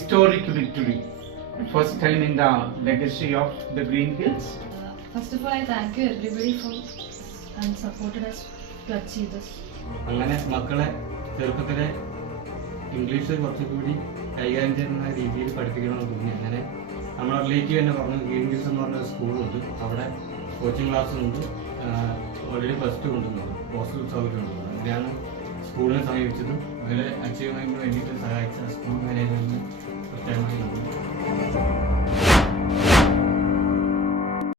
historic victory? First time in the legacy of the Green Hills? First of all, I thank you everybody for and supported us to achieve this. അങ്ങനെ മക്കളെ ചെറുപ്പത്തിലെ English കുറച്ചുകൂടി കൈകാര്യം ചെയ്യുന്ന രീതിയിൽ പഠിപ്പിക്കണമെന്ന് തോന്നി. അങ്ങനെ നമ്മുടെ റിലേറ്റീവ് തന്നെ പറഞ്ഞു ഗ്രീൻ ഹിൽസ് എന്ന് പറഞ്ഞ സ്കൂളുണ്ട്, അവിടെ കോച്ചിങ് ക്ലാസ്സുണ്ട്, ഓൾറെഡി +2 കൊണ്ടുവന്നത് ഹോസ്റ്റൽ സൗകര്യം ഉണ്ട്. അങ്ങനെയാണ് സ്കൂളിനെ സമീപിച്ചതും അതിലെ അച്ചീവ്മെന്റിന് വേണ്ടിയിട്ട് സഹായിച്ച സ്കൂൾ മാനേജ്മെന്റിന് പ്രത്യേകമായി